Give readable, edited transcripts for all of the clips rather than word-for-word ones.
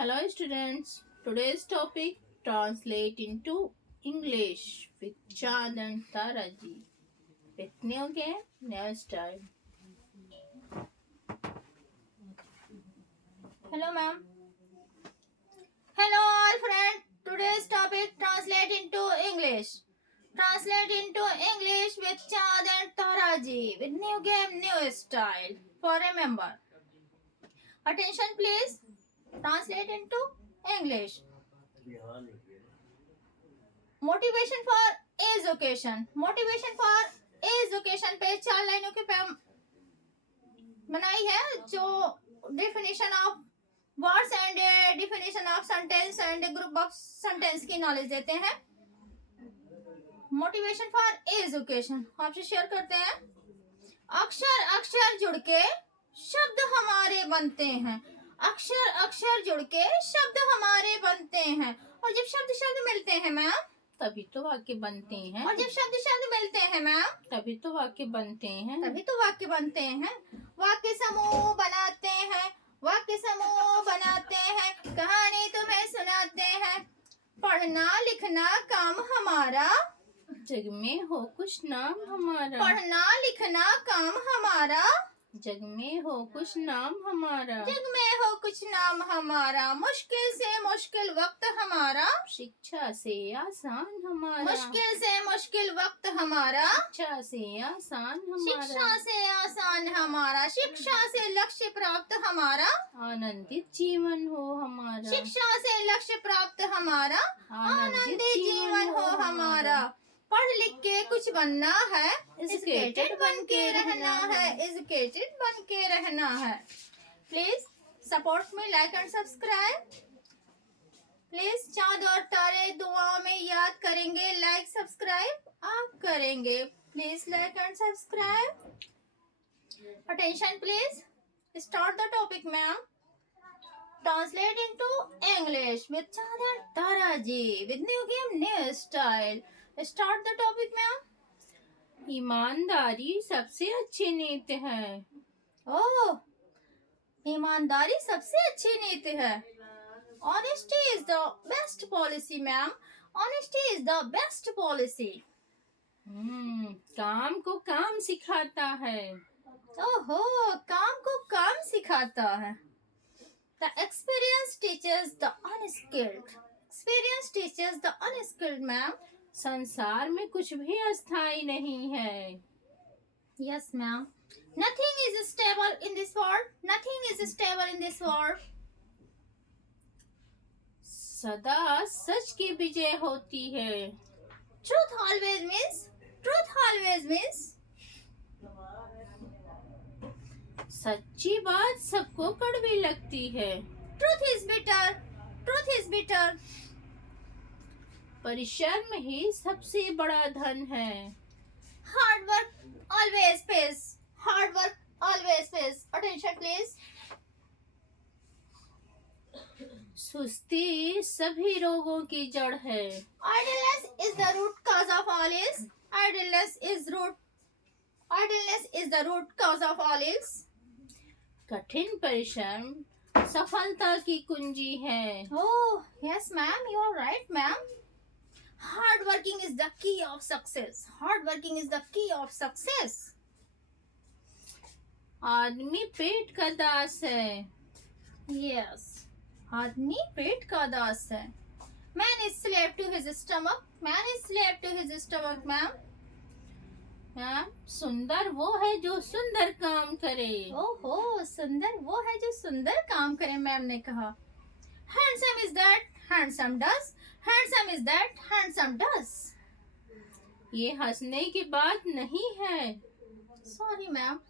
Hello students, today's topic translate into English with Chad and Taraji. With new game, new style. Hello, ma'am. Hello, all friends. Today's topic translate into English. Translate into English with Chad and Taraji with new game, new style. For remember. Attention, please. Translate into English. Motivation for as occasion पे 4 लाइनों की बनाई है जो definition of words and definition of sentence and group of sentence की knowledge देते हैं। Motivation for as occasion आपसे शेयर करते हैं। अक्षर अक्षर जुड़ के शब्द हमारे बनते हैं। अक्षर अक्षर जुड़ के शब्द हमारे बनते हैं। और जब शब्द शब्द मिलते हैं मैम तभी तो वाक्य बनते हैं। और जब शब्द शब्द मिलते हैं मैम तभी तो वाक्य बनते हैं। तभी तो वाक्य बनते हैं। वाक्य समूह बनाते हैं। वाक्य समूह बनाते हैं। कहानी तुम्हें सुनाते हैं। पढ़ना लिखना काम हमारा। जग में हो कुछ नाम हमारा। पढ़ना लिखना काम हमारा। जग में हो कुछ नाम हमारा। जग में हो कुछ नाम हमारा। मुश्किल से मुश्किल वक्त हमारा। शिक्षा से आसान हमारा। मुश्किल से मुश्किल वक्त हमारा। शिक्षा से आसान हमारा। शिक्षा से आसान हमारा। शिक्षा से लक्ष्य प्राप्त हमारा। आनंदित जीवन हो हमारा। शिक्षा से लक्ष्य प्राप्त हमारा। आनंदित जीवन हो हमारा। पढ़ लिख के कुछ बनना है। एजुकेटेड बन के रहना है। एजुकेटेड बन के रहना है। Please support me, like and subscribe. Please चांद और तारे दुआ में याद करेंगे। लाइक सब्सक्राइब आप करेंगे। Please like and subscribe. Attention please. Start the topic ma'am. Translate into English with Chad and Taraji with new game, new style. Start the topic, ma'am. ईमानदारी सबसे अच्छी नीति है। ओह, ईमानदारी सबसे अच्छी नीति है। Honesty is the best policy, ma'am. Honesty is the best policy. काम को काम सिखाता है। ओहो, काम को काम सिखाता है। The experience teaches the unskilled. Experience teaches the unskilled, ma'am. संसार में कुछ भी अस्थायी नहीं है। Yes, ma'am. Nothing is stable in this world. Nothing is stable in this world. सदा सच की विजय होती है। Truth always wins. Truth always wins. सच्ची बात सबको कड़वी लगती है। Truth is bitter. Truth is bitter. परिश्रम ही सबसे बड़ा धन है। Hard work always pays. Hard work always pays. Attention, please. सुस्ती सभी रोगों की जड़ है। Idleness is the root cause of all ills. Idleness is the root cause of all ills. कठिन परिश्रम सफलता की कुंजी है। Oh, yes, ma'am. You are right, ma'am. Hard working is the key of success. Hard working is the key of success. आदमी पेट का दास है। Yes. आदमी पेट का दास है। Man is slave to his stomach. Man is slave to his stomach, ma'am. सुंदर वो है जो सुंदर काम करे। ओहो, सुंदर वो है जो सुंदर काम करे, मैम ने कहा। Handsome is that handsome does. Handsome is that handsome does. ये हंसने की बात नहीं है। Sorry, ma'am.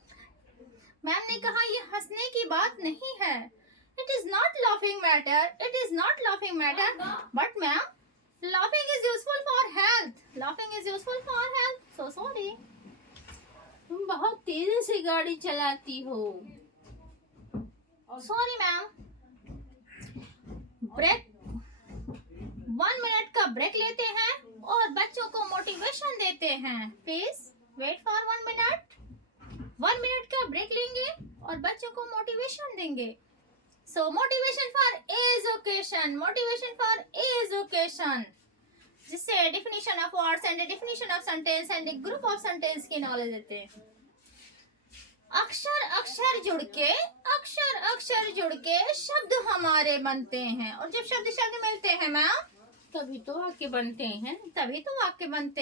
मैम ने कहा ये हंसने की बात नहीं है। It is not laughing matter. It is not laughing matter. But ma'am, laughing is useful for health. Laughing is useful for health. So sorry. तुम बहुत तेजी से गाड़ी चलाती हो। Sorry, ma'am. ब्रेक 1 मिनट का ब्रेक लेते हैं और बच्चों को मोटिवेशन देते हैं। Please wait for 1 minute. 1 minute का ब्रेक लेंगे और बच्चों को मोटिवेशन देंगे। So motivation for education, motivation for education. जिससे definition of words and definition of sentence and group of sentence की knowledge देते हैं। अक्षर अक्षर जुड़ के शब्द हमारे बनते हैं, और जब शब्द शब्द मिलते हैं मैम तभी तो वाक्य बनते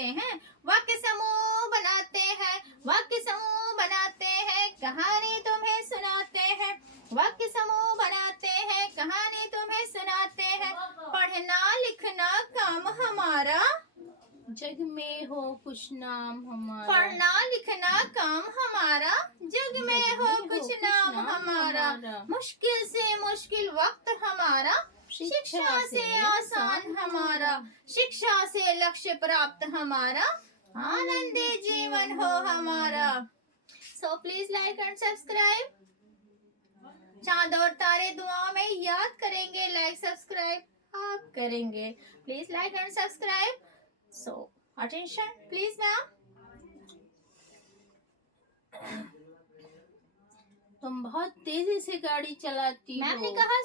हैं। वाक्य समूह बनाते हैं, कहानी तुम्हें सुनाते हैं। वाक्य समूह बनाते हैं, कहानी तुम्हें सुनाते हैं। पढ़ना लिखना काम हमारा, जग में हो कुछ नाम हमारा। पढ़ना लिखना काम हमारा, जग में हो कुछ नाम हमारा। मुश्किल से मुश्किल वक्त हमारा, शिक्षा से आसान हमारा। शिक्षा से लक्ष्य प्राप्त हमारा, आनंदी जीवन हो हमारा। So please like and subscribe. चांद और तारे दुआ में याद करेंगे, लाइक सब्सक्राइब आप करेंगे। Please like and subscribe. So attention please ma'am. तुम बहुत तेजी से गाड़ी चलाती हो। मैम ने कहा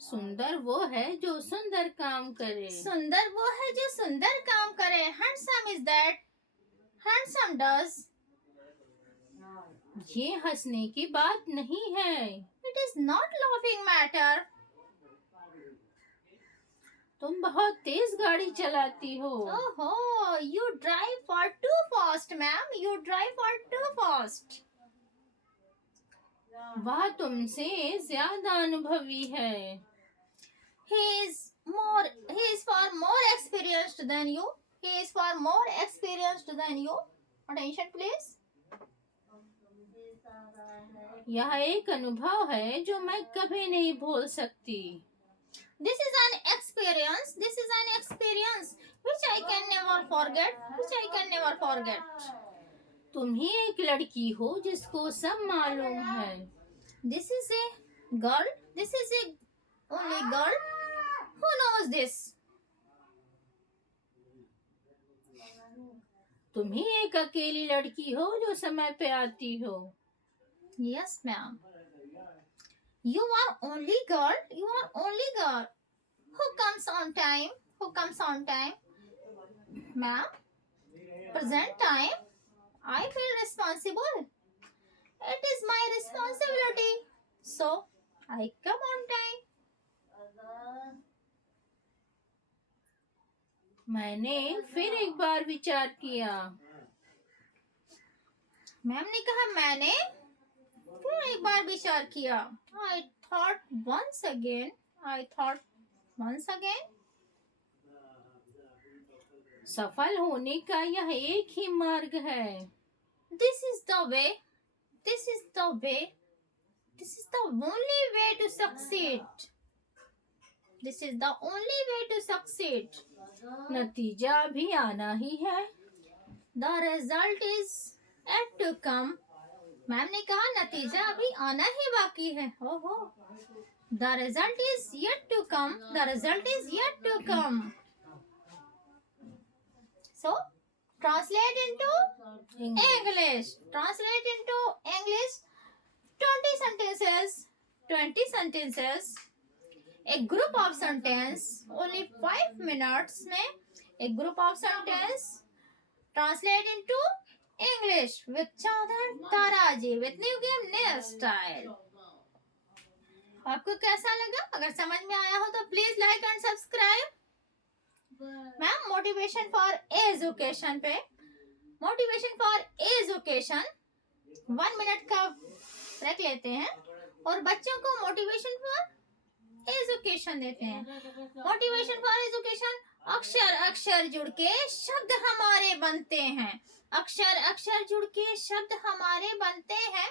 सुंदर वो है जो सुंदर काम करे। सुंदर वो है जो सुंदर काम करे। Handsome is that handsome does. ये हंसने की बात नहीं है। It is not laughing matter. तुम बहुत तेज गाड़ी चलाती हो। ओहो, you drive for too fast ma'am, you drive for too fast. वह तुमसे ज्यादा अनुभवी है। He is far more experienced than you. He is far more experienced than you. Attention please. यह एक अनुभव है जो मैं कभी नहीं भूल सकती। This is an experience. This is an experience which I can never forget. Which I can never forget. तुम ही एक लड़की हो जिसको सब मालूम है। This is a girl. This is a only girl who knows this. तुम ही एक अकेली लड़की हो जो समय पे आती हो। Yes, ma'am. You are only girl. You are only girl who comes on time. Who comes on time, ma'am? Present time. I feel responsible. It is my responsibility. So I come on time. मैंने फिर एक बार विचार किया। Ma'am ने कहा मैंने फिर एक बार विचार किया। I thought once again. I thought once again. सफल होने का यह एक ही मार्ग है। This is the way. This is the way. This is the only way to succeed. This is the only way to succeed. नतीजा अभी आना ही है। The result is yet to come. Ma'am ने कहा नतीजा अभी आना ही बाकी है। ओहो। The result is yet to come. The result is yet to come. So, translate into English. Translate into English. 20 sentences. 20 sentences. A group of sentence. Only 5 minutes में एक group of sentence. Translate into English with Chaudhan Taraji with new game new style. आपको कैसा लगा? अगर समझ में आया हो तो please like and subscribe. Ma'am motivation for education पे मोटिवेशन फॉर एजुकेशन 1 मिनट का ब्रेक लेते हैं और बच्चों को मोटिवेशन फॉर एजुकेशन देते हैं। Motivation for education. अक्षर अक्षर जुड़ के शब्द हमारे बनते हैं। अक्षर अक्षर जुड़ के शब्द हमारे बनते हैं,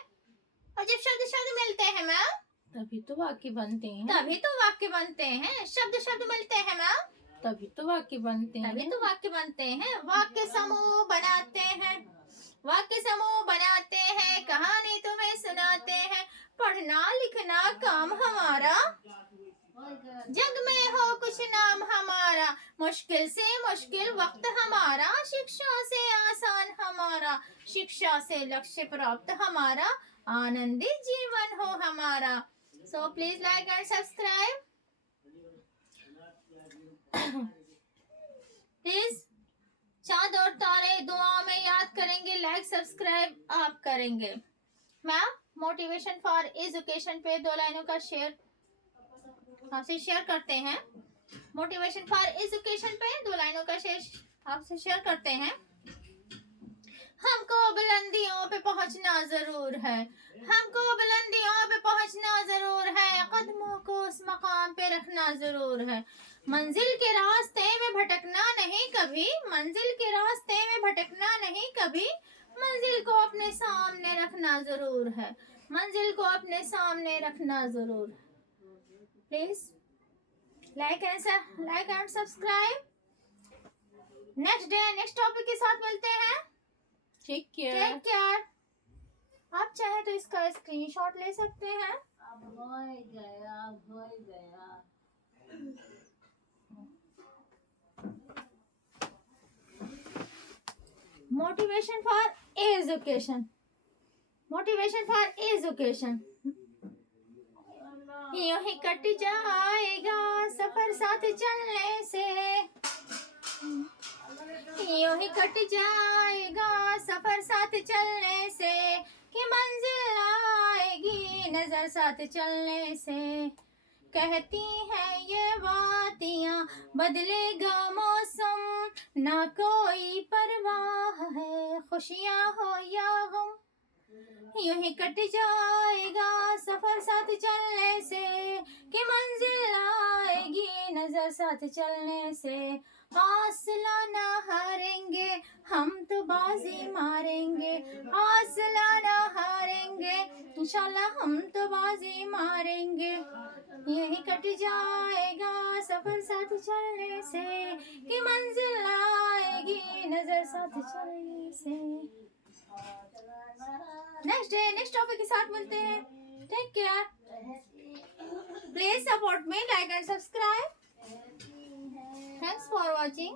और जब शब्द शब्द मिलते हैं मैम तभी तो वाक्य बनते हैं। तभी तो वाक्य बनते हैं। शब्द शब्द मिलते हैं मैम तभी तो वाक्य बनते हैं। तभी तो वाक्य बनते हैं। वाक्य समूह बनाते हैं। वाक्य समूह बनाते हैं, कहानी तुम्हें सुनाते हैं। पढ़ना लिखना काम हमारा, जग में हो कुछ नाम हमारा। मुश्किल से मुश्किल वक्त हमारा, शिक्षा से आसान हमारा। शिक्षा से लक्ष्य प्राप्त हमारा, आनंदी जीवन हो हमारा। So please like and subscribe. Please चांद और तारे दुआ में याद करेंगे, लाइक सब्सक्राइब आप करेंगे। मैम मोटिवेशन फॉर एजुकेशन पे 2 लाइनों का शेयर आपसे शेयर करते हैं। मोटिवेशन फॉर एजुकेशन पे 2 लाइनों का शेयर आपसे शेयर करते हैं। हमको बुलंदियों पे पहुंचना जरूर है, हमको बुलंदियों पे पहुंचना जरूर है, कदमों को उस मकाम पे रखना जरूर है। मंजिल के रास्ते में भटकना नहीं कभी, मंजिल के रास्ते में भटकना नहीं कभी, मंजिल को अपने सामने रखना जरूर है, मंजिल को अपने सामने रखना जरूर है। Please like and subscribe. Next day next topic के साथ मिलते हैं। Take care. Take care. आप चाहे तो इसका स्क्रीनशॉट ले सकते हैं। अब हो गया। Motivation for education, motivation for education. यूं ही कट जाएगा सफर साथ चलने से, यूं ही कट जाएगा सफर साथ चलने से, कि मंजिल आएगी नजर साथ चलने से। कहती है ये वादियाँ बदलेगा मौसम, ना कोई परवाह है खुशियाँ हो या गम। यूं ही कट जाएगा सफर साथ चलने से, कि मंजिल आएगी नजर साथ चलने से। हौसला ना हारेंगे हम तो बाजी मारेंगे, हौसला ना हारेंगे इंशाल्लाह हम तो बाजी मारेंगे। यही कट जाएगा सफर साथ चलने से, कि मंजिल आएगी नजर साथ चलने से। नेक्स्ट डे नेक्स्ट टॉपिक के साथ मिलते हैं। Take care. Please support me, like and subscribe. Thanks for watching.